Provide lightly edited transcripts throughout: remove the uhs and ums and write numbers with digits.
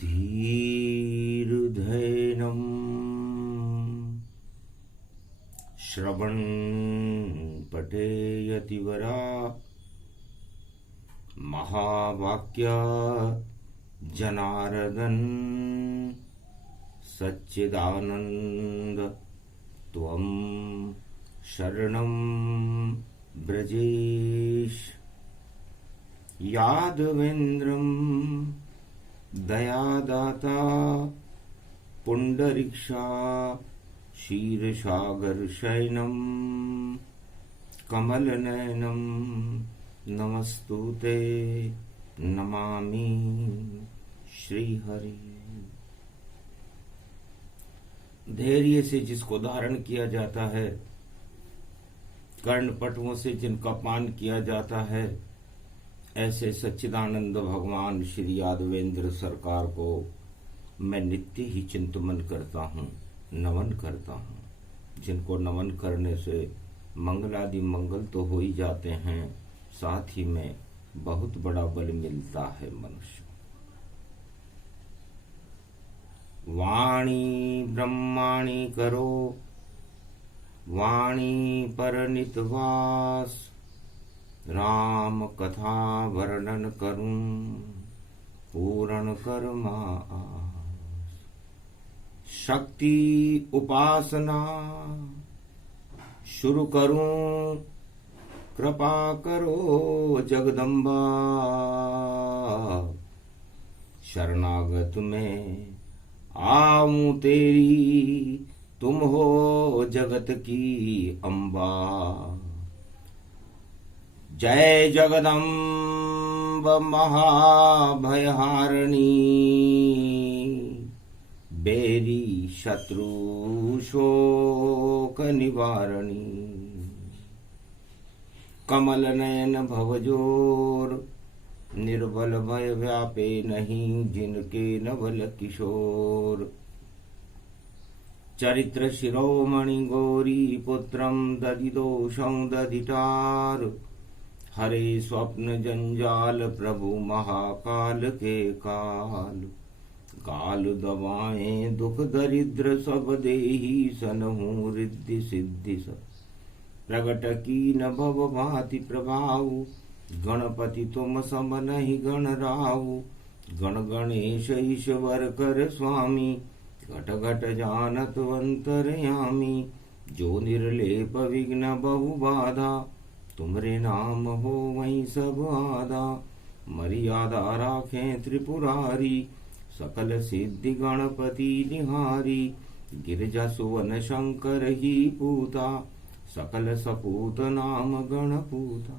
धीर्धैनं श्रवण पठेयतिवरा महावाक्य जनार्दन सच्चिदानंद त्वं शरणं ब्रजेश यादवेन्द्रं दयादाता पुंडरीक्षा क्षीरसागरशयनं कमलनयनं नमस्तुते नमामि श्रीहरि। धैर्य से जिसको धारण किया जाता है, कर्णपटुओं से जिनका पान किया जाता है, ऐसे सच्चिदानंद भगवान श्री यादवेंद्र सरकार को मैं नित्य ही चिंतन करता हूँ, नमन करता हूँ। जिनको नमन करने से मंगलादि मंगल तो हो ही जाते हैं, साथ ही में बहुत बड़ा बल मिलता है मनुष्य। वाणी ब्रह्माणी करो वाणी पर नितवास, राम कथा वर्णन करूं पूर्ण कर्मास। शक्ति उपासना शुरू करूं, कृपा करो जगदम्बा। शरणागत में आऊं तेरी, तुम हो जगत की अम्बा। जय जगदम्ब महाभयहारिणी, बेरी शत्रु शोक निवारणी। कमल नयन भवजोर, निर्बल भय व्यापे नहीं जिनके नवल किशोर। चरित्र शिरोमणि गौरी पुत्रम दधिदोषं दधिटार। हरे स्वप्न जंजाल प्रभु महाकाल के काल। काल दवाएं दुख दरिद्र सब देही, सनहु रिद्धि सिद्धि सब। प्रगट की न भव भांति प्रभाव, गणपति तुम सम नहीं गण राहु। गण गणेश ईश्वर कर स्वामी, घट घट जानत अंतरयामी। जो निर्लेप विघ्न बहु बाधा, तुमरे नाम हो वहीं सब आधा। मर्यादा राखें त्रिपुरारी, सकल सिद्धि गणपति निहारी। गिरजा सुवन शंकर ही पूता, सकल सपूत नाम गणपूता।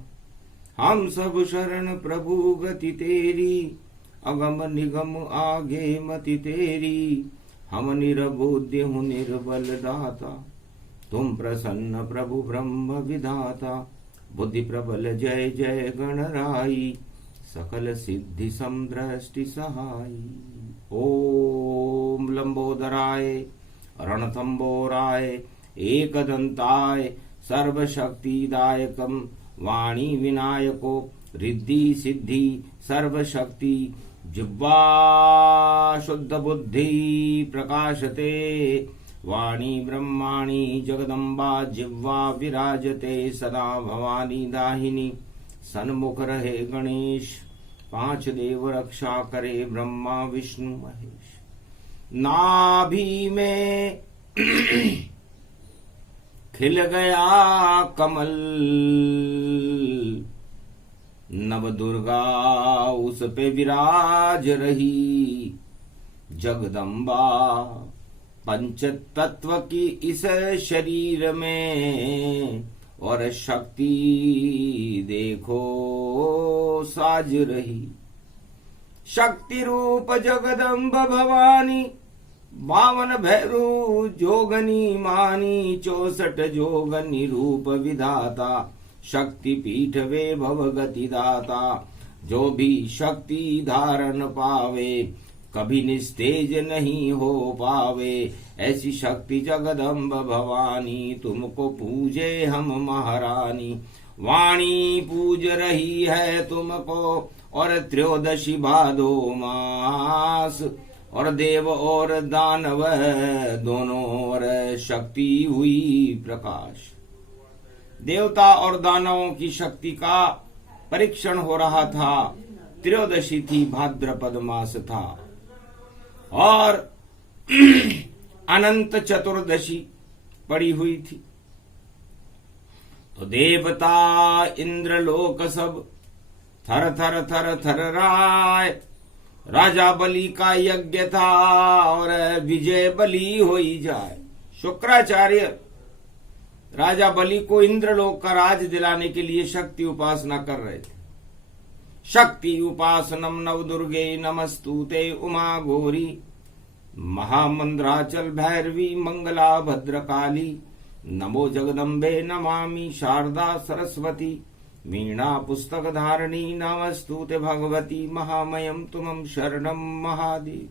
हम सब शरण प्रभु गति तेरी, अगम निगम आगे मति तेरी। हम निरबोध्य हूँ निर्बल दाता, तुम प्रसन्न प्रभु ब्रह्म विधाता। बुद्धि प्रबल जय जय गणराई, सकल सिद्धि समदृष्टि सहाई। ओम लंबोदराय रणथंबोराय एकदंताय सर्वशक्तिदायकम। वाणी विनायको रिद्धि सिद्धि सर्वशक्ति। जिह्वा शुद्ध बुद्धि प्रकाशते, वाणी ब्रह्माणी जगदम्बा। जिह्वा विराजते सदा भवानी दाहिनी। सन्मुख रहे गणेश, पांच देव रक्षा करे ब्रह्मा विष्णु महेश। नाभि में खिल गया कमल, नव दुर्गा उस पे विराज रही। जगदम्बा पंच तत्व की इस शरीर में, और शक्ति देखो साज रही। शक्ति रूप जगदम्ब भवानी, 52 भैरू जोगनी मानी। 64 जोगनी रूप विधाता, शक्ति पीठ वे भव गति दाता। जो भी शक्ति धारण पावे, कभी निस्तेज नहीं हो पावे। ऐसी शक्ति जगदम्ब भवानी, तुमको पूजे हम महारानी। वाणी पूज रही है तुमको, और त्रयोदशी भादो मास, और देव और दानव दोनों और शक्ति हुई प्रकाश। देवता और दानवों की शक्ति का परीक्षण हो रहा था। त्रयोदशी थी, भाद्रपद मास था, और अनंत चतुर्दशी पड़ी हुई थी। तो देवता इंद्रलोक सब थर थर थर थर राय। राजा बलि का यज्ञ था और विजय बलि होई जाए। शुक्राचार्य राजा बलि को इंद्रलोक का राज दिलाने के लिए शक्ति उपासना कर रहे थे। शक्ति उपासनम नव दुर्गे नमस्तुते उमा गौरी, महामंद्राचल भैरवी मंगला भद्रकाली, नमो जगदम्बे नमामि शारदा सरस्वती, मीणा पुस्तक धारणी नमस्तुते भगवती, महामयम तुमं शरणम महादेव।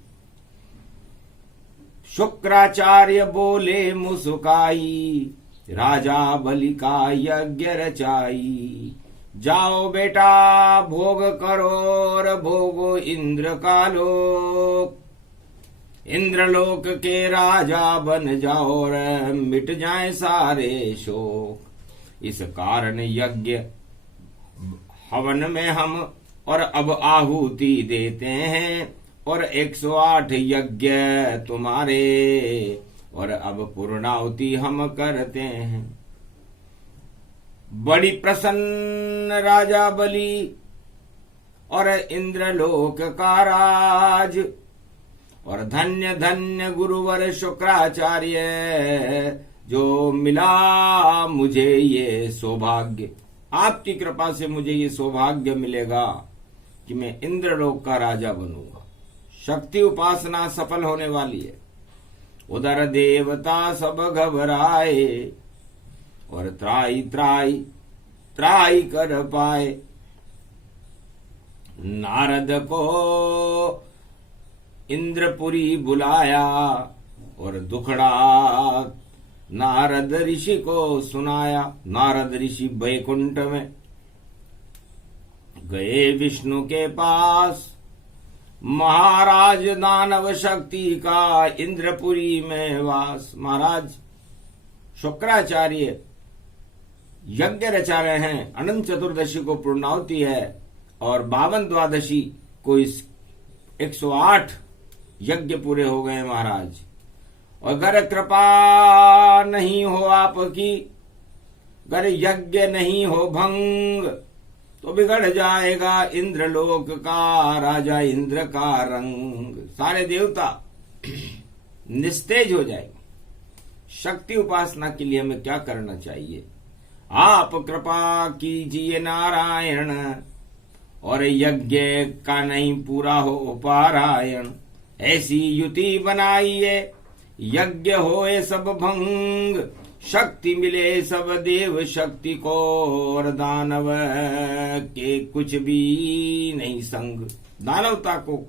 शुक्राचार्य बोले मुस्काई, राजा बलि का यज्ञ रचाई। जाओ बेटा भोग करो और भोगो इंद्र का लोक। इंद्रलोक के राजा बन जाओ और मिट जाए सारे शोक। इस कारण यज्ञ हवन में हम और अब आहुति देते हैं, और 108 यज्ञ तुम्हारे और अब पूर्णाहुति हम करते हैं। बड़ी प्रसन्न राजा बलि और इंद्रलोक का राज, और धन्य धन्य गुरुवर शुक्राचार्य जो मिला मुझे ये सौभाग्य। आपकी कृपा से मुझे ये सौभाग्य मिलेगा कि मैं इंद्रलोक का राजा बनूंगा। शक्ति उपासना सफल होने वाली है। उधर देवता सब घबराए और त्राई त्राई त्राई कर पाए। नारद को इंद्रपुरी बुलाया और दुखड़ा नारद ऋषि को सुनाया। नारद ऋषि वैकुंठ में गए विष्णु के पास। महाराज दानव शक्ति का इंद्रपुरी में वास। महाराज शुक्राचार्य यज्ञ रचा रहे हैं। अनंत चतुर्दशी को पूर्णाहुति है और 52 द्वादशी को इस 108 यज्ञ पूरे हो गए महाराज। अगर कृपा नहीं हो आपकी, अगर यज्ञ नहीं हो भंग, तो बिगड़ जाएगा इंद्रलोक का राजा इंद्र का रंग। सारे देवता निस्तेज हो जाएंगे। शक्ति उपासना के लिए हमें क्या करना चाहिए? आप कृपा कीजिए नारायण, और यज्ञ का नहीं पूरा हो पारायण। ऐसी युति बनाइए यज्ञ होए सब भंग। शक्ति मिले सब देव शक्ति को, और दानव के कुछ भी नहीं संग। दानवता को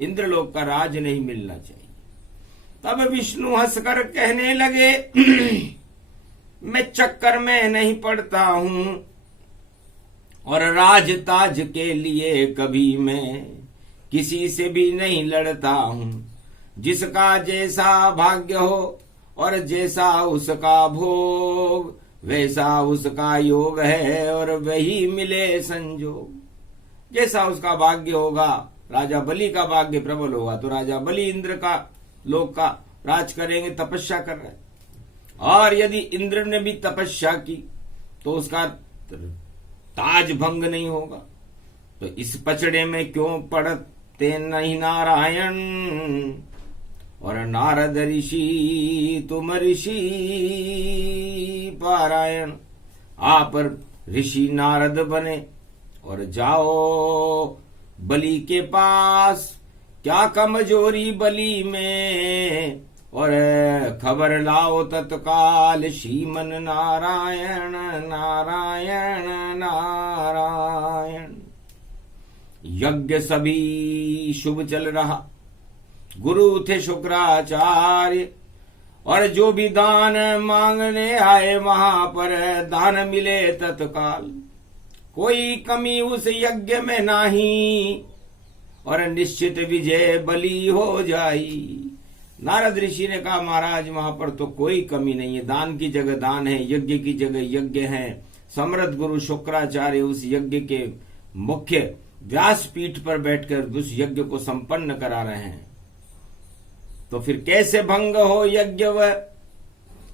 इंद्रलोक का राज नहीं मिलना चाहिए। तब विष्णु हंसकर कहने लगे, मैं चक्कर में नहीं पड़ता हूं, और राज ताज के लिए कभी मैं किसी से भी नहीं लड़ता हूं। जिसका जैसा भाग्य हो और जैसा उसका भोग, वैसा उसका योग है और वही मिले संजोग। जैसा उसका भाग्य होगा, राजा बलि का भाग्य प्रबल होगा तो राजा बलि इंद्र का लोक का राज करेंगे, तपस्या कर रहे हैं। और यदि इंद्र ने भी तपस्या की तो उसका ताज भंग नहीं होगा। तो इस पचड़े में क्यों पड़ते नहीं नारायण? और नारद ऋषि तुम ऋषि पारायण। आप ऋषि नारद बने और जाओ बलि के पास। क्या कमजोरी बलि में, और खबर लाओ तत्काल श्रीमन नारायण नारायण नारायण। यज्ञ सभी शुभ चल रहा। गुरु थे शुक्राचार्य, और जो भी दान मांगने आए वहां पर दान मिले तत्काल। कोई कमी उस यज्ञ में नाही, और निश्चित विजय बलि हो जाई। नारद ऋषि ने कहा महाराज वहां पर तो कोई कमी नहीं है, दान की जगह दान है, यज्ञ की जगह यज्ञ है। समृद्ध गुरु शुक्राचार्य उस यज्ञ के मुख्य व्यासपीठ पर बैठकर उस यज्ञ को संपन्न करा रहे हैं। तो फिर कैसे भंग हो यज्ञ वह,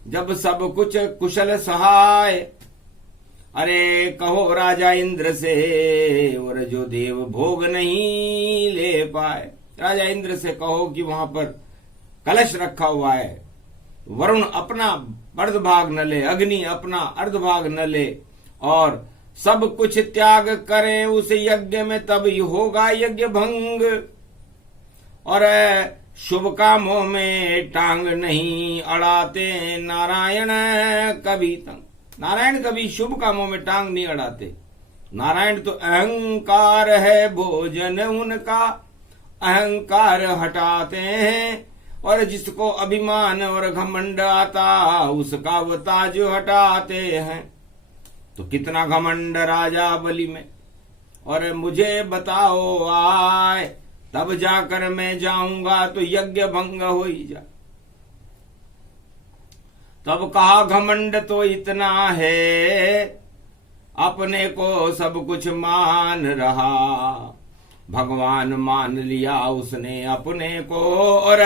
जब सब कुछ कुशल सहाय। अरे कहो राजा इंद्र से, और जो देव भोग नहीं ले पाए। राजा इंद्र से कहो कि वहां पर कलश रखा हुआ है, वरुण अपना अर्धभाग न ले, अग्नि अपना अर्धभाग न ले, और सब कुछ त्याग करें उस यज्ञ में, तब ही होगा यज्ञ भंग। और शुभ कामों में टांग नहीं अड़ाते नारायण कभी तंग। नारायण कभी शुभ कामों में टांग नहीं अड़ाते। नारायण तो अहंकार है भोजन उनका, अहंकार हटाते हैं। और जिसको अभिमान और घमंड आता, उसका वो ताज हटाते हैं। तो कितना घमंड राजा बलि में, और मुझे बताओ आए, तब जाकर मैं जाऊंगा तो यज्ञ भंग हो ही जा। तब कहा घमंड तो इतना है, अपने को सब कुछ मान रहा। भगवान मान लिया उसने अपने को, और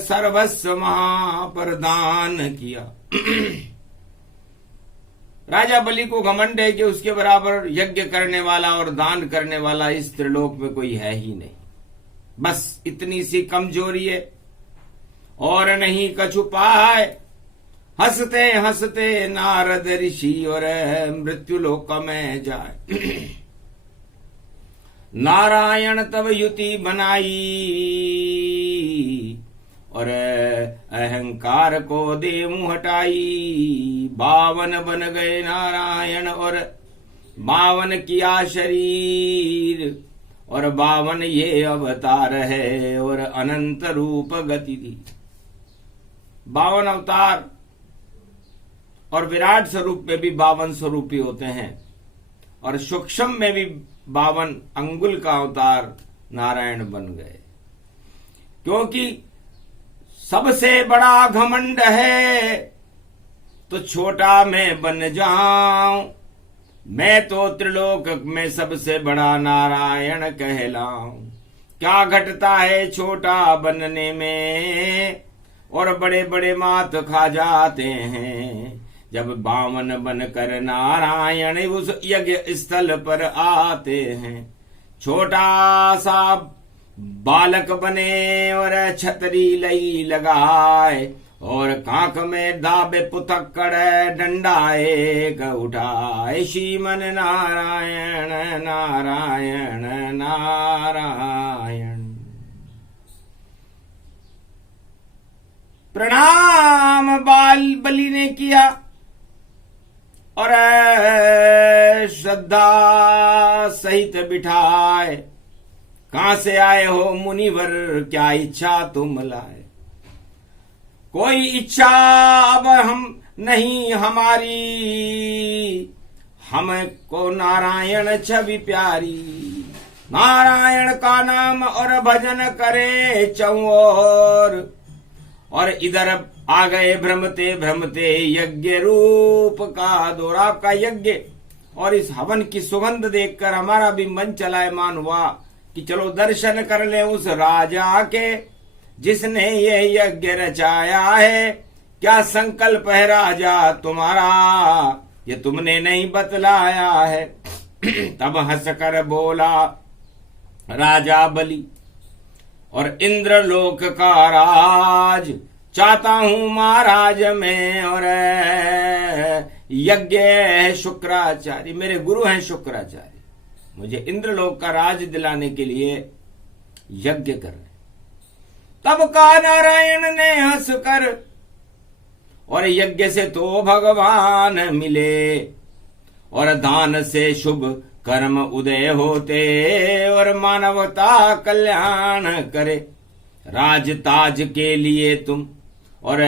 सर्वस्व महाप्रदान किया। राजा बलि को घमंड है कि उसके बराबर यज्ञ करने वाला और दान करने वाला इस त्रिलोक में कोई है ही नहीं। बस इतनी सी कमजोरी है, और नहीं कछु पाए। हंसते हंसते नारद ऋषि और मृत्यु लोक में जाए। नारायण तब युति बनाई, और अहंकार को दे मुंह हटाई। 52 बन गए नारायण, और 52 किया शरीर, और 52 ये अवतार है, और अनंत रूप गति दी। 52 अवतार, और विराट स्वरूप में भी 52 स्वरूपी होते हैं, और सूक्ष्म में भी 52 अंगुल का अवतार नारायण बन गए। क्योंकि सबसे बड़ा घमंड है, तो छोटा मैं बन जाऊं। मैं तो त्रिलोक में सबसे बड़ा नारायण कहलाऊं। क्या घटता है छोटा बनने में, और बड़े बड़े मात खा जाते हैं। जब 52 बनकर नारायण उस यज्ञ स्थल पर आते हैं। छोटा सा बालक बने, और छतरी लई लगाए, और कांख में दाबे पुतक्कड़ डंडा एक उठाए। श्रीमन नारायण नारायण नारायण। प्रणाम बलि ने किया, और श्रद्धा सहित बिठाए। कहां से आए हो मुनिवर, क्या इच्छा तुम लाए। कोई इच्छा अब हम नहीं हमारी, हमको नारायण छवि प्यारी। नारायण का नाम और भजन करे चौर, और इधर आ गए भ्रमते भ्रमते यज्ञ रूप का दोरा का यज्ञ। और इस हवन की सुगंध देखकर हमारा भी मन चलायमान हुआ कि चलो दर्शन कर ले उस राजा के, जिसने ये यज्ञ रचाया है। क्या संकल्प है राजा तुम्हारा, ये तुमने नहीं बतलाया है। तब हंसकर बोला राजा बलि, और इंद्रलोक का राज चाहता हूं महाराज मैं, और यज्ञ है शुक्राचार्य, मेरे गुरु हैं शुक्राचार्य, मुझे इंद्रलोक का राज दिलाने के लिए यज्ञ कर रहे। तब कहा नारायण ने हंसकर, और यज्ञ से तो भगवान मिले, और दान से शुभ कर्म उदय होते, और मानवता कल्याण करे। राज ताज के लिए तुम, और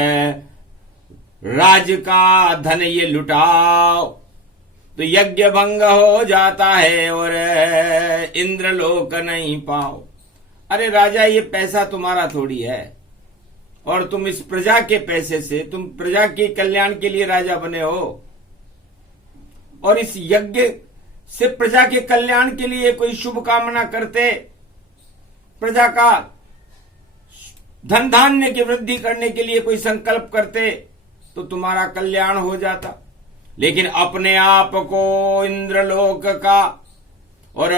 राज का धन ये लुटाओ। तो यज्ञ भंग हो जाता है और इंद्रलोक नहीं पाओ। अरे राजा, ये पैसा तुम्हारा थोड़ी है, और तुम इस प्रजा के पैसे से, तुम प्रजा के कल्याण के लिए राजा बने हो, और इस यज्ञ से प्रजा के कल्याण के लिए कोई शुभ कामना करते, प्रजा का धन धान्य की वृद्धि करने के लिए कोई संकल्प करते, तो तुम्हारा कल्याण हो जाता। लेकिन अपने आप को इंद्रलोक का और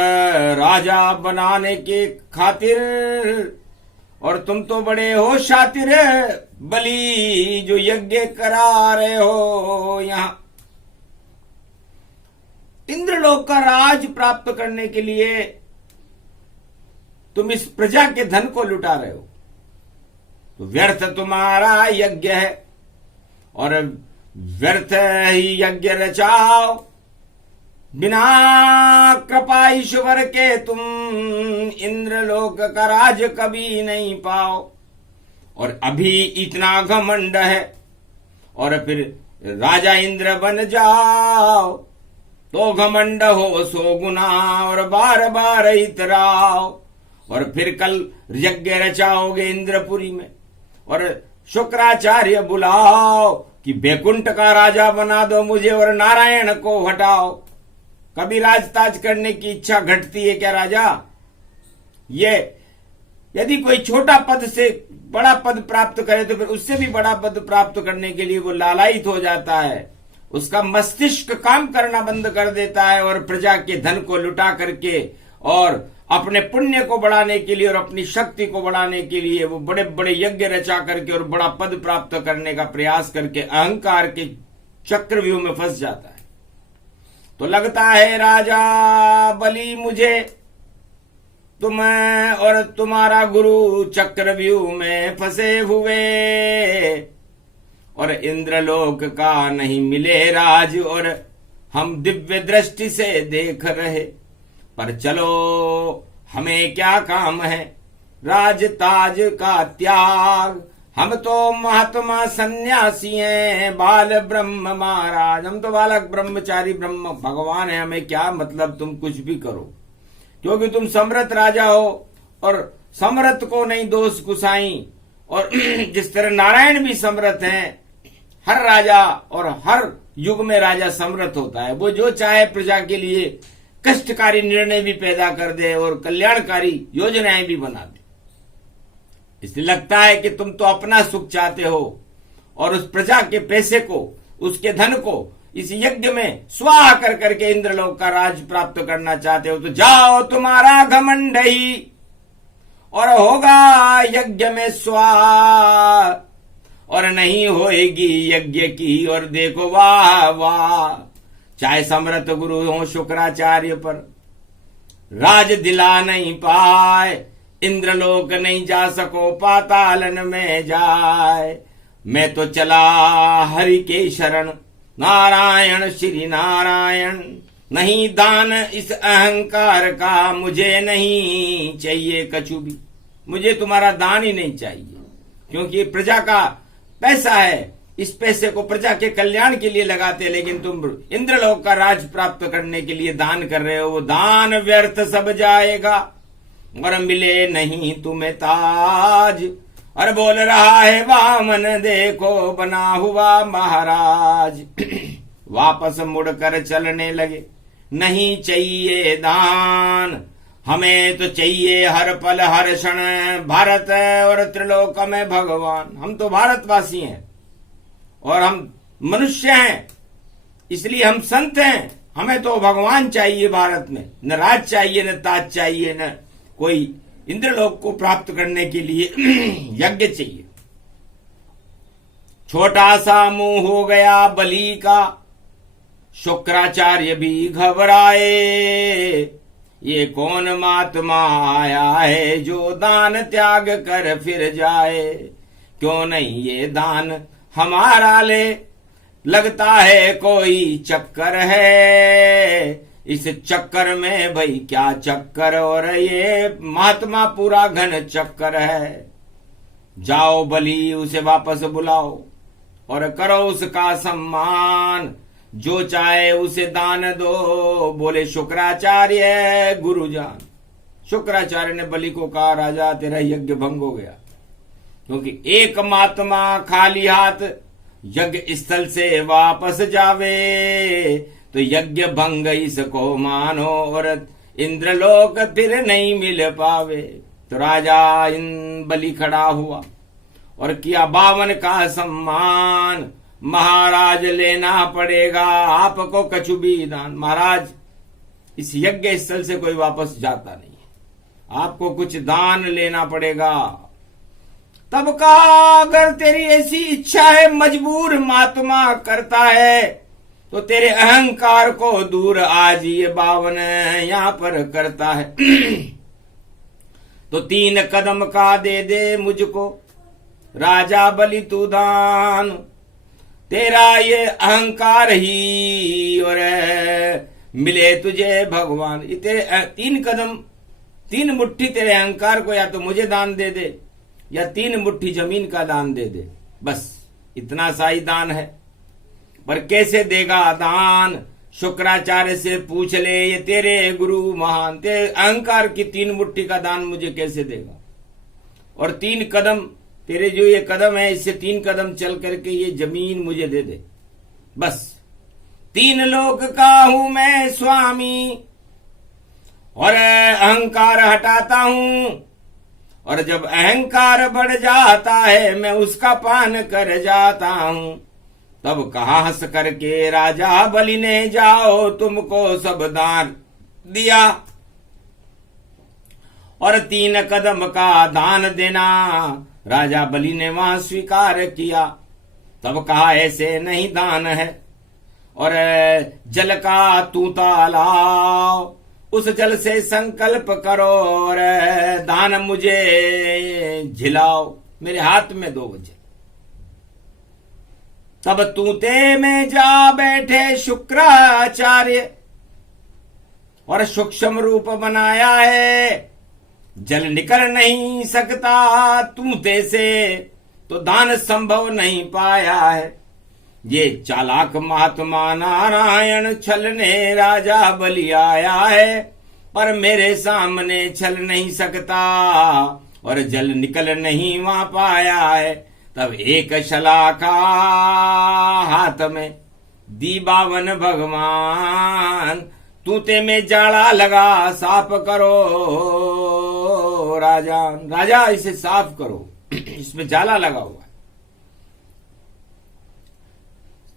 राजा बनाने के खातिर, और तुम तो बड़े हो शातिर बलि, जो यज्ञ करा रहे हो यहां। इंद्रलोक का राज प्राप्त करने के लिए तुम इस प्रजा के धन को लुटा रहे हो, तो व्यर्थ तुम्हारा यज्ञ है, और व्यर्थ ही यज्ञ रचाओ। बिना कृपा ईश्वर के तुम इंद्रलोक का राज कभी नहीं पाओ। और अभी इतना घमंड है, और फिर राजा इंद्र बन जाओ, तो घमंड हो सो गुना, और बार बार इतराओ। और फिर कल यज्ञ रचाओगे इंद्रपुरी में, और शुक्राचार्य बुलाओ कि बैकुंठ का राजा बना दो मुझे, और नारायण को हटाओ। कभी राजताज करने की इच्छा घटती है क्या राजा? ये यदि कोई छोटा पद से बड़ा पद प्राप्त करे, तो फिर उससे भी बड़ा पद प्राप्त करने के लिए वो लालायित हो जाता है, उसका मस्तिष्क काम करना बंद कर देता है, और प्रजा के धन को लुटा करके और अपने पुण्य को बढ़ाने के लिए और अपनी शक्ति को बढ़ाने के लिए वो बड़े बड़े यज्ञ रचा करके और बड़ा पद प्राप्त करने का प्रयास करके अहंकार के चक्रव्यूह में फंस जाता है। तो लगता है राजा बलि, मुझे तुम और तुम्हारा गुरु चक्रव्यूह में फंसे हुए, और इंद्रलोक का नहीं मिले राज, और हम दिव्य दृष्टि से देख रहे। पर चलो, हमें क्या काम है राज ताज का त्याग, हम तो महात्मा सन्यासी हैं, बाल ब्रह्म महाराज, हम तो बालक ब्रह्मचारी ब्रह्म भगवान है, हमें क्या मतलब तुम कुछ भी करो, क्योंकि तुम समर्थ राजा हो, और समर्थ को नहीं दोष गुसाई। और जिस तरह नारायण भी समर्थ हैं, हर राजा और हर युग में राजा समर्थ होता है, वो जो चाहे प्रजा के लिए कष्टकारी निर्णय भी पैदा कर दे और कल्याणकारी योजनाएं भी बना दे। इसलिए लगता है कि तुम तो अपना सुख चाहते हो, और उस प्रजा के पैसे को, उसके धन को इस यज्ञ में स्वाहा कर करके इंद्रलोक का राज प्राप्त करना चाहते हो। तो जाओ, तुम्हारा घमंड ही और होगा यज्ञ में स्वाहा, और नहीं होएगी यज्ञ की, और देखो वाह वाह, चाहे समर्थ गुरु हो शुक्राचार्य पर राज दिला नहीं पाए, इंद्रलोक नहीं जा सको, पातालन में जाए। मैं तो चला हरि के शरण, नारायण श्री नारायण, नहीं दान इस अहंकार का मुझे नहीं चाहिए कछु भी, मुझे तुम्हारा दान ही नहीं चाहिए, क्योंकि प्रजा का पैसा है, इस पैसे को प्रजा के कल्याण के लिए लगाते, लेकिन तुम इंद्रलोक का राज प्राप्त करने के लिए दान कर रहे हो, वो दान व्यर्थ सब जाएगा, और मिले नहीं तुम्हें ताज। और बोल रहा है वामन, देखो बना हुआ महाराज। वापस मुड़कर चलने लगे, नहीं चाहिए दान, हमें तो चाहिए हर पल हर क्षण भारत और त्रिलोक में भगवान। हम तो भारतवासी हैं और हम मनुष्य हैं, इसलिए हम संत हैं, हमें तो भगवान चाहिए भारत में, न राज चाहिए, न ताज चाहिए, न कोई इंद्रलोक को प्राप्त करने के लिए यज्ञ चाहिए। छोटा सा मुंह हो गया बलि का, शुक्राचार्य भी घबराए, ये कौन महात्मा आया है जो दान त्याग कर फिर जाए, क्यों नहीं ये दान हमारा ले, लगता है कोई चक्कर है, इस चक्कर में भाई क्या चक्कर, और ये महात्मा पूरा घन चक्कर है। जाओ बलि, उसे वापस बुलाओ और करो उसका सम्मान, जो चाहे उसे दान दो, बोले शुक्राचार्य गुरुजान। शुक्राचार्य ने बलि को कहा, राजा तेरा यज्ञ भंग हो गया, क्योंकि एक महात्मा खाली हाथ यज्ञ स्थल से वापस जावे तो यज्ञ भंग इसको मानो और इंद्रलोक फिर नहीं मिल पावे। तो राजा इन बलि खड़ा हुआ और किया 52 का सम्मान। महाराज लेना पड़ेगा आपको कछु भी दान। महाराज इस यज्ञ स्थल से कोई वापस जाता नहीं है, आपको कुछ दान लेना पड़ेगा। तब कहा, अगर तेरी ऐसी इच्छा है, मजबूर महात्मा करता है, तो तेरे अहंकार को दूर आज ये 52 यहां पर करता है। तो 3 कदम का दे दे मुझको राजा बलि तू दान। तेरा ये अहंकार ही और मिले तुझे भगवान। ये तेरे 3 कदम, 3 मुट्ठी तेरे अहंकार को या तो मुझे दान दे दे या 3 मुट्ठी जमीन का दान दे दे, बस इतना सा ही दान है। पर कैसे देगा दान? शुक्राचार्य से पूछ ले, ये तेरे गुरु महान, तेरे अहंकार की 3 मुट्ठी का दान मुझे कैसे देगा? और 3 कदम, तेरे जो ये कदम है, इससे 3 कदम चल करके ये जमीन मुझे दे दे, बस। 3 लोक का हूं मैं स्वामी और अहंकार हटाता हूं, और जब अहंकार बढ़ जाता है मैं उसका पान कर जाता हूं। तब कहा हंस करके राजा बलि ने, जाओ तुमको सब दान दिया और 3 कदम का दान देना राजा बलि ने वहां स्वीकार किया। तब कहा, ऐसे नहीं दान है, और जल का तूता लाओ, उस जल से संकल्प करो और दान मुझे झिलाओ, मेरे हाथ में दो जल। तब तूते में जा बैठे शुक्राचार्य और सूक्ष्म रूप बनाया है, जल निकल नहीं सकता तूते से, तो दान संभव नहीं पाया है। ये चालाक महात्मा नारायण छलने राजा बलि आया है, पर मेरे सामने छल नहीं सकता और जल निकल नहीं वहां पाया है। तब एक शलाका हाथ में दी 52 भगवान, तूते में जाड़ा लगा, साफ करो राजा। राजा इसे साफ करो, इसमें जाला लगा हुआ है।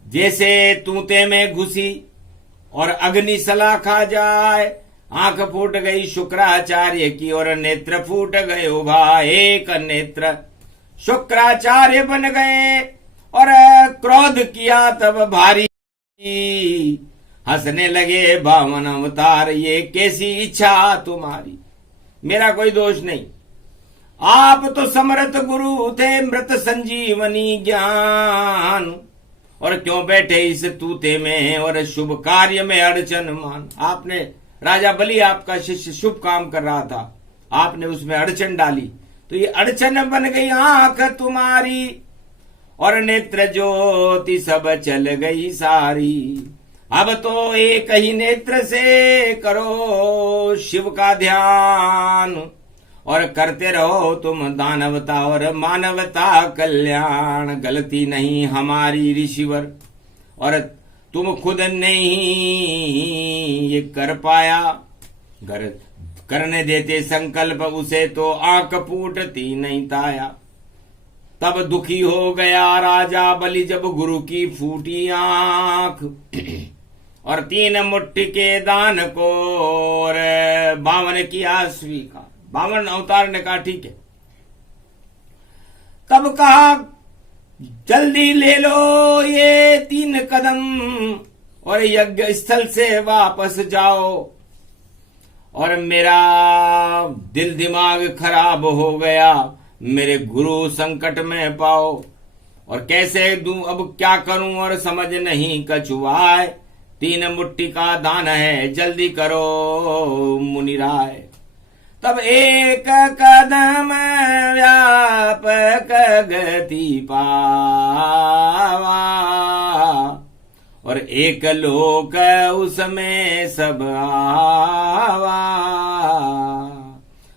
जैसे तूते में घुसी और अग्नि सलाखा जाए, आंख फूट गई शुक्राचार्य की और नेत्र फूट गए उभा, एक नेत्र शुक्राचार्य बन गए और क्रोध किया तब भारी, हंसने लगे 52 अवतार, ये कैसी इच्छा तुम्हारी? मेरा कोई दोष नहीं, आप तो समर्थ गुरु थे, मृत संजीवनी ज्ञान, और क्यों बैठे इस तूते में और शुभ कार्य में अड़चन मान। आपने, राजा बलि आपका शिष्य शुभ काम कर रहा था, आपने उसमें अड़चन डाली, तो ये अड़चन बन गई आंख तुम्हारी, और नेत्र ज्योति सब चल गई सारी। अब तो एक ही नेत्र से करो शिव का ध्यान, और करते रहो तुम दानवता और मानवता कल्याण। गलती नहीं हमारी ऋषिवर, और तुम खुद नहीं ये कर पाया, करने देते संकल्प उसे तो आंख फूटती नहीं ताया। तब दुखी हो गया राजा बलि जब गुरु की फूटी आंख, और 3 मुट्ठी के दान को और 52 किया स्वीकार। 52 अवतार ने कहा ठीक है। तब कहा, जल्दी ले लो ये 3 कदम और यज्ञ स्थल से वापस जाओ, और मेरा दिल दिमाग खराब हो गया, मेरे गुरु संकट में पाओ, और कैसे दूं, अब क्या करूं और समझ नहीं कछुआए। 3 मुट्ठी का दान है, जल्दी करो मुनिराय। तब एक कदम व्यापक गति पावा, और और एक लोक उसमें सब आवा।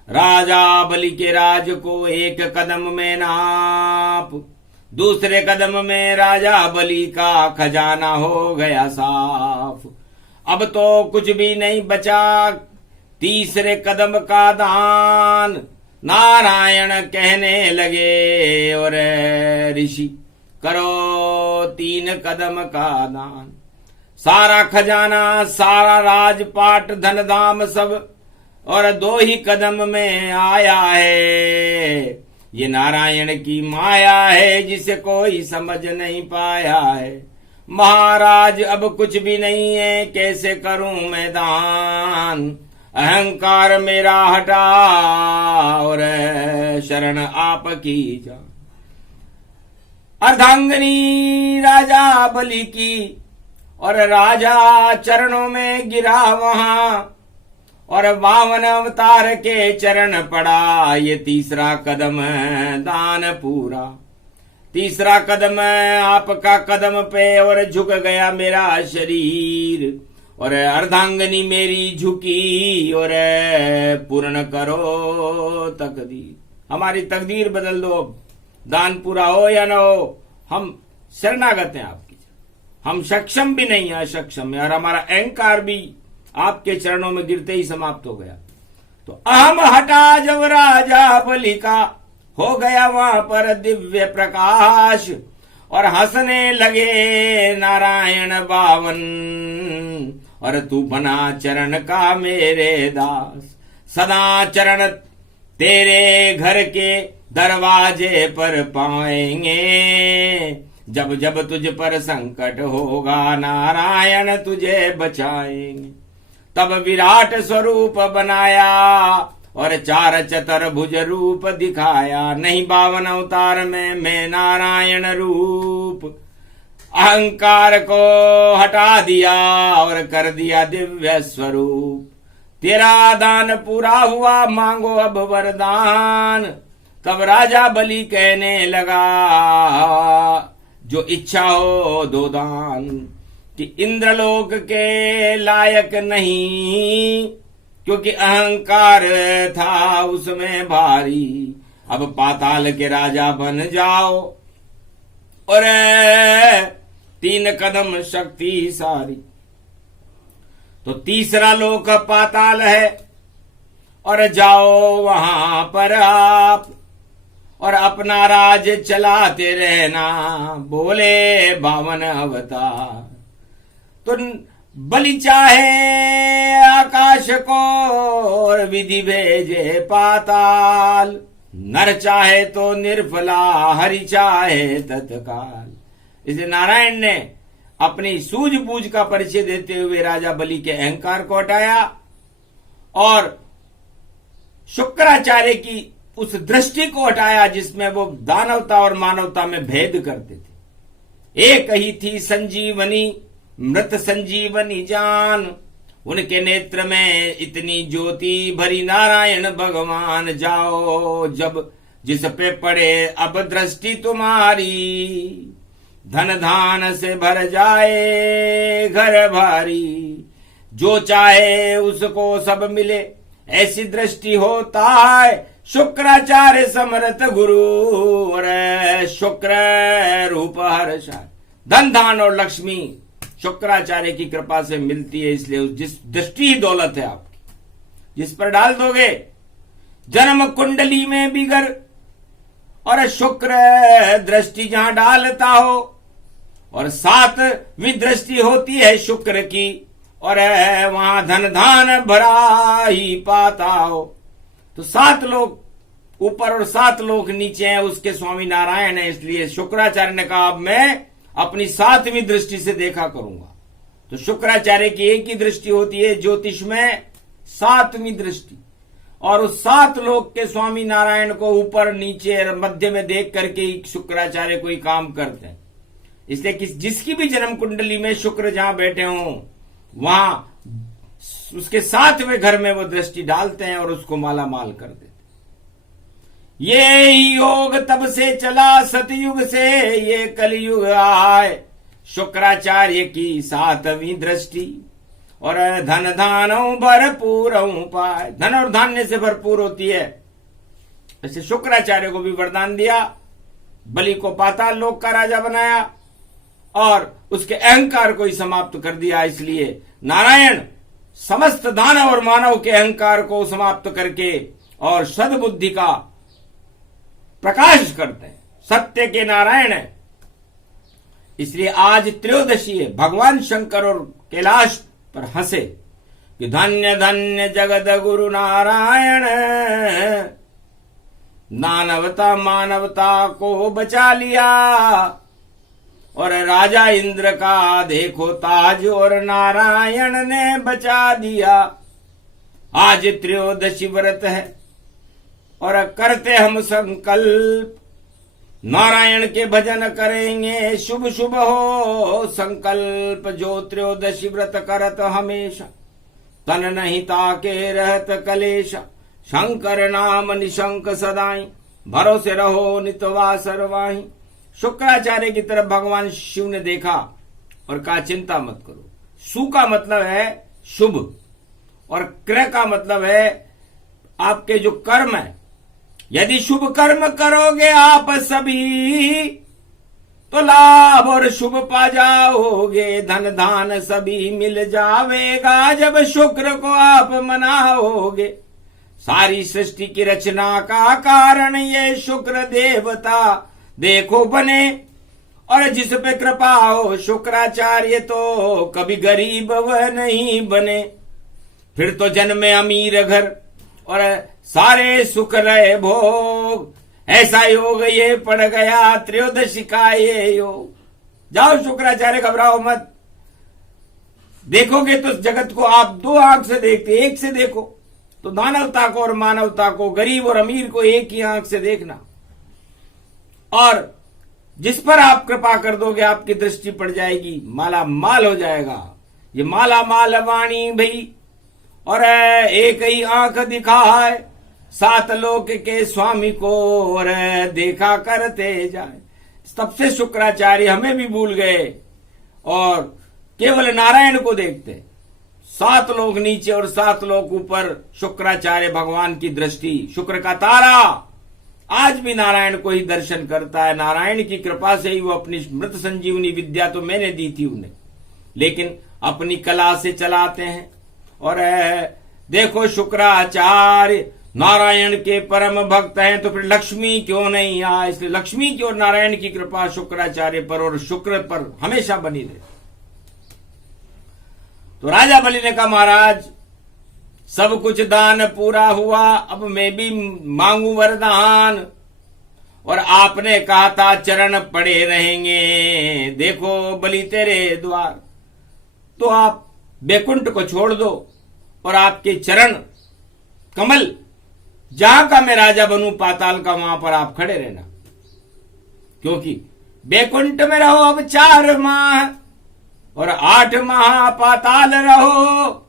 राजा बलि के राज को एक कदम में नाप, दूसरे कदम में राजा बलि का खजाना हो गया साफ। अब तो कुछ भी नहीं बचा, तीसरे कदम का दान। नारायण कहने लगे और ऋषि करो 3 कदम का दान। सारा खजाना, सारा राजपाट, धन धाम सब और 2 ही कदम में आया है। ये नारायण की माया है जिसे कोई समझ नहीं पाया है। महाराज अब कुछ भी नहीं है, कैसे करूं मैं दान। अहंकार मेरा हटा और शरण आपकी जा। अर्धांगिनी राजा बलि की और राजा चरणों में गिरा वहां और 52 अवतार के चरण पड़ा। ये तीसरा कदम दान पूरा, तीसरा कदम आपका कदम पे और झुक गया मेरा शरीर। और अर्धांगिनी मेरी झुकी और पूर्ण करो तकदीर। हमारी तकदीर बदल दो, दान पूरा हो या न हो, हम शरणागत हैं आपकी। हम सक्षम भी नहीं है, अक्षम है, और हमारा अहंकार भी आपके चरणों में गिरते ही समाप्त हो गया। तो अहम हटा जब राजा बलि का, हो गया वहां पर दिव्य प्रकाश और हंसने लगे नारायण बावन। और तू बना चरण का मेरे दास, सदा चरण तेरे घर के दरवाजे पर पाएंगे। जब जब तुझ पर संकट होगा नारायण तुझे बचाएंगे। तब विराट स्वरूप बनाया और 4 चतुर्भुज रूप दिखाया। नहीं 52 अवतार में मैं नारायण रूप। अहंकार को हटा दिया और कर दिया दिव्य स्वरूप। तेरा दान पूरा हुआ, मांगो अब वरदान। तब राजा बलि कहने लगा जो इच्छा हो दो दान, कि इंद्रलोक के लायक नहीं, क्योंकि अहंकार था उसमें भारी। अब पाताल के राजा बन जाओ और 3 कदम शक्ति सारी। तो तीसरा लोक पाताल है और जाओ वहां पर आप और अपना राज चलाते रहना। बोले 52 अवतार। तो बलि चाहे आकाश को और विधि भेजे पाताल। नर चाहे तो निर्फला, हरि चाहे तत्काल। इसे नारायण ने अपनी सूझबूझ का परिचय देते हुए राजा बलि के अहंकार को हटाया और शुक्राचार्य की उस दृष्टि को हटाया जिसमें वो दानवता और मानवता में भेद करते थे। एक ही थी संजीवनी, मृत संजीवनी जान। उनके नेत्र में इतनी ज्योति भरी नारायण भगवान। जाओ जब जिस पे पड़े अब दृष्टि तुम्हारी, धन धान से भर जाए घर भारी। जो चाहे उसको सब मिले ऐसी दृष्टि होता है। शुक्राचार्य समर्थ गुरु और शुक्र रूप हर्षा। धन धान और लक्ष्मी शुक्राचार्य की कृपा से मिलती है, इसलिए जिस दृष्टि ही दौलत है आपकी, जिस पर डाल दोगे जन्म कुंडली में बिगर और शुक्र दृष्टि जहां डालता हो और 7वीं दृष्टि होती है शुक्र की और वहां धन धान भरा ही पाता हो। तो 7 लोग ऊपर और 7 लोग नीचे हैं, उसके स्वामी नारायण है। इसलिए शुक्राचार्य ने कहा अब मैं अपनी 7वीं दृष्टि से देखा करूंगा। तो शुक्राचार्य की एक ही दृष्टि होती है ज्योतिष में, 7वीं दृष्टि। और उस 7 लोक के स्वामी नारायण को ऊपर नीचे मध्य में देख करके ही शुक्राचार्य कोई काम करते हैं। इसलिए जिसकी भी जन्म कुंडली में शुक्र जहां बैठे हों वहां उसके 7वें घर में वो दृष्टि डालते हैं और उसको माला माल कर देते। ये योग तब से चला सतयुग से ये कलयुग आए। शुक्राचार्य की 7वीं दृष्टि। और धन धानों भरपूर पाए, धन और धान्य से भरपूर होती है। ऐसे शुक्राचार्य को भी वरदान दिया, बलि को पाताल लोक का राजा बनाया और उसके अहंकार को ही समाप्त कर दिया। इसलिए नारायण समस्त दानव और मानव के अहंकार को समाप्त करके और सद्बुद्धि का प्रकाश करते हैं, सत्य के नारायण है। इसलिए आज त्रयोदशी है। भगवान शंकर और कैलाश पर हंसे कि धन्य धन्य जगत गुरु नारायण, दानवता मानवता को बचा लिया। और राजा इंद्र का देखो ताज और नारायण ने बचा दिया। आज त्रयोदशी व्रत है और करते हम संकल्प, नारायण के भजन करेंगे, शुभ शुभ हो संकल्प। जो त्रयोदशी व्रत करत हमेशा, तन नहीं ताके रहत कलेशा। शंकर नाम निशंक सदाई, भरोसे रहो नितवा सरवाही। शुक्राचार्य की तरफ भगवान शिव ने देखा और कहा चिंता मत करो। सु का मतलब है शुभ और क्र का मतलब है आपके जो कर्म है। यदि शुभ कर्म करोगे आप सभी तो लाभ और शुभ पा जाओगे। धन धान सभी मिल जावेगा जब शुक्र को आप मनाओगे। सारी सृष्टि की रचना का कारण ये शुक्र देवता देखो बने। और जिस पे कृपा हो शुक्राचार्य तो कभी गरीब वह नहीं बने। फिर तो जन्मे अमीर घर और सारे सुख रहे भोग। ऐसा योग ये पड़ गया त्रयोदशी का ये योग। जाओ शुक्राचार्य घबराओ मत। देखोगे तो जगत को आप 2 आंख से देखते, एक से देखो तो दानवता को और मानवता को, गरीब और अमीर को एक ही आंख से देखना। और जिस पर आप कृपा कर दोगे आपकी दृष्टि पड़ जाएगी, माला माल हो जाएगा। ये माला माल वाणी भई और एक ही आंख दिखा है 7 लोक के स्वामी को और देखा करते जाए। तब से शुक्राचार्य हमें भी भूल गए और केवल नारायण को देखते। 7 लोक नीचे और 7 लोक ऊपर शुक्राचार्य भगवान की दृष्टि, शुक्र का तारा आज भी नारायण को ही दर्शन करता है। नारायण की कृपा से ही वो अपनी मृत संजीवनी विद्या तो मैंने दी थी उन्हें, लेकिन अपनी कला से चलाते हैं। और देखो शुक्राचार्य नारायण के परम भक्त हैं तो फिर लक्ष्मी क्यों नहीं आए। इसलिए लक्ष्मी की और नारायण की कृपा शुक्राचार्य पर और शुक्र पर हमेशा बनी रहे। तो राजा बलि ने कहा महाराज सब कुछ दान पूरा हुआ, अब मैं भी मांगू वरदान। और आपने कहा था चरण पड़े रहेंगे, देखो बलि तेरे द्वार। तो आप बैकुंठ को छोड़ दो और आपके चरण कमल, जहां का मैं राजा बनूं पाताल का, वहां पर आप खड़े रहना। क्योंकि बैकुंठ में रहो अब 4 माह और 8 माह पाताल रहो।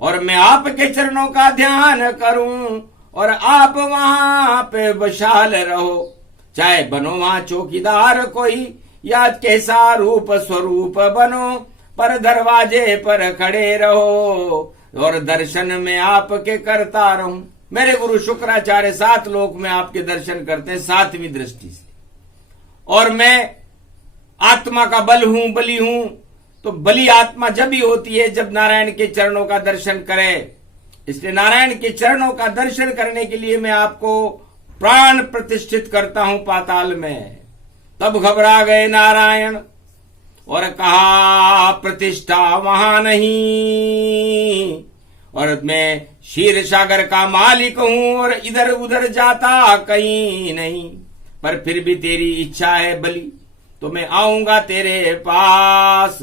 और मैं आपके चरणों का ध्यान करूं और आप वहां पे विशाल रहो। चाहे बनो वहां चौकीदार कोई या कैसा रूप स्वरूप बनो, पर दरवाजे पर खड़े रहो और दर्शन में आपके करता रहूं। मेरे गुरु शुक्राचार्य 7 लोक में आपके दर्शन करते हैं 7वीं दृष्टि से। और मैं आत्मा का बल हूं, बलि हूं। तो बलि आत्मा जब ही होती है जब नारायण के चरणों का दर्शन करे। इसलिए नारायण के चरणों का दर्शन करने के लिए मैं आपको प्राण प्रतिष्ठित करता हूं पाताल में। तब घबरा गए नारायण और कहा प्रतिष्ठा वहां नहीं, और मैं क्षीर सागर का मालिक हूं और इधर उधर जाता कहीं नहीं। पर फिर भी तेरी इच्छा है बलि तो मैं आऊंगा तेरे पास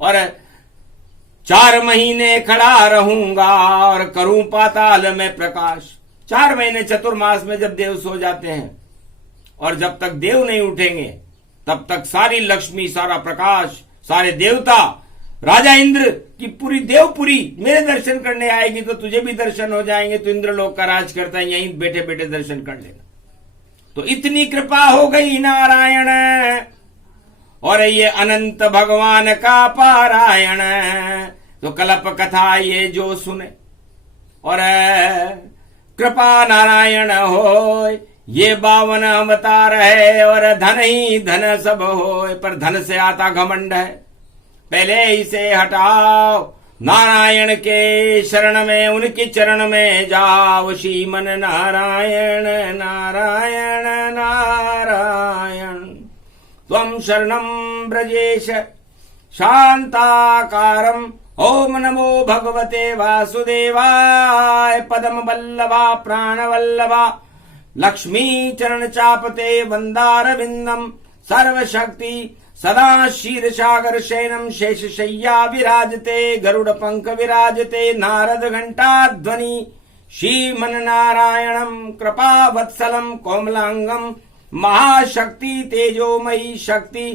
और 4 महीने खड़ा रहूंगा और करूं पाताल में प्रकाश। 4 महीने चतुर्मास में जब देव सो जाते हैं और जब तक देव नहीं उठेंगे तब तक सारी लक्ष्मी, सारा प्रकाश, सारे देवता, राजा इंद्र की पूरी देवपुरी मेरे दर्शन करने आएगी। तो तुझे भी दर्शन हो जाएंगे। तो इंद्र लोक का राज करता है, यहीं बैठे बैठे दर्शन कर लेना। तो इतनी कृपा हो गई नारायण और ये अनंत भगवान का पारायण, तो कल्प कथा ये जो सुने और कृपा नारायण हो, ये 52 अवतार है और धन ही धन सब हो, पर धन से आता घमंड है, पहले इसे हटाओ, नारायण के शरण में, उनके चरण में जाओ, श्रीमन नारायण नारायण नारायण, त्वं शरणं ब्रजेश शांताकारं, ओम नमो भगवते वासुदेवाय, पदम वल्लभा प्राणवल्लभा, लक्ष्मी चरण चापते वंदारविंदम, सर्वशक्ति सदा क्षीरसागर शयनम, शेष शय्या विराजते, गरुड़ पंख विराजते, नारद घंटा ध्वनि, श्रीमन नारायणम कृपा वत्सलम कोमलांगम, महाशक्ति तेजोमयी शक्ति,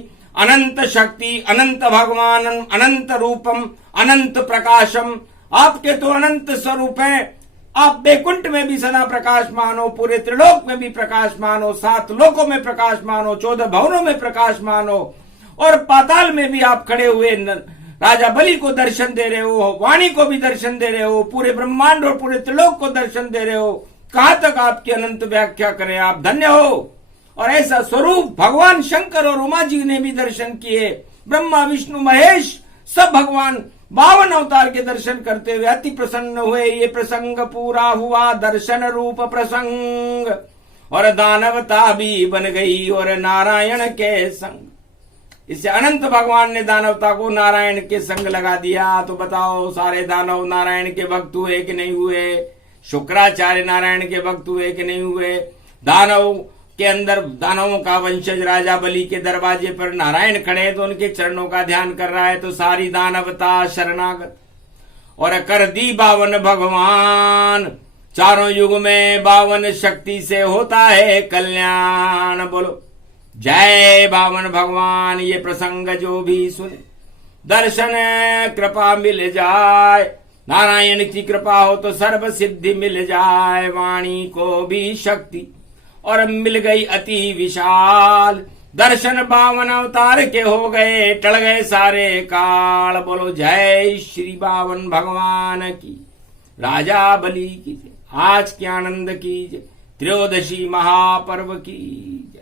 शक्ति अनंत भगवान, अनंत रूपम, अनंत प्रकाशम, आपके तो अनंत स्वरूप हैं, आप बैकुंठ में भी सदा प्रकाशमान हो, पूरे त्रिलोक में भी प्रकाशमान हो, 7 लोकों में प्रकाशमान हो, 14 भवनों में प्रकाशमान हो, और पाताल में भी आप खड़े हुए राजा बलि को दर्शन दे रहे हो, वाणी को भी दर्शन दे रहे हो, पूरे ब्रह्मांड और पूरे त्रिलोक को दर्शन दे रहे हो, कहां तक आपकी अनंत व्याख्या करें, आप धन्य हो। और ऐसा स्वरूप भगवान शंकर और उमा जी ने भी दर्शन किए, ब्रह्मा विष्णु महेश सब भगवान 52 अवतार के दर्शन करते हुए अति प्रसन्न हुए। ये प्रसंग पूरा हुआ, दर्शन रूप प्रसंग, और दानवता भी बन गई और नारायण के संग। इससे अनंत भगवान ने दानवता को नारायण के संग लगा दिया। तो बताओ, सारे दानव नारायण के भक्त हुए कि नहीं हुए? शुक्राचार्य नारायण के भक्त हुए कि नहीं हुए? दानव के अंदर दानवों का वंशज राजा बलि के दरवाजे पर नारायण खड़े, तो उनके चरणों का ध्यान कर रहा है, तो सारी दानवता शरणागत और कर दी 52 भगवान। चारों युग में 52 शक्ति से होता है कल्याण। बोलो जय 52 भगवान। ये प्रसंग जो भी सुने दर्शन कृपा मिल जाए, नारायण की कृपा हो तो सर्व सिद्धि मिल जाए। वाणी को भी शक्ति और मिल गई अति विशाल, दर्शन 52 अवतार के हो गए, टल गए सारे काल। बोलो जय श्री 52 भगवान की, राजा बलि की, आज के आनंद की, त्रयोदशी महापर्व की।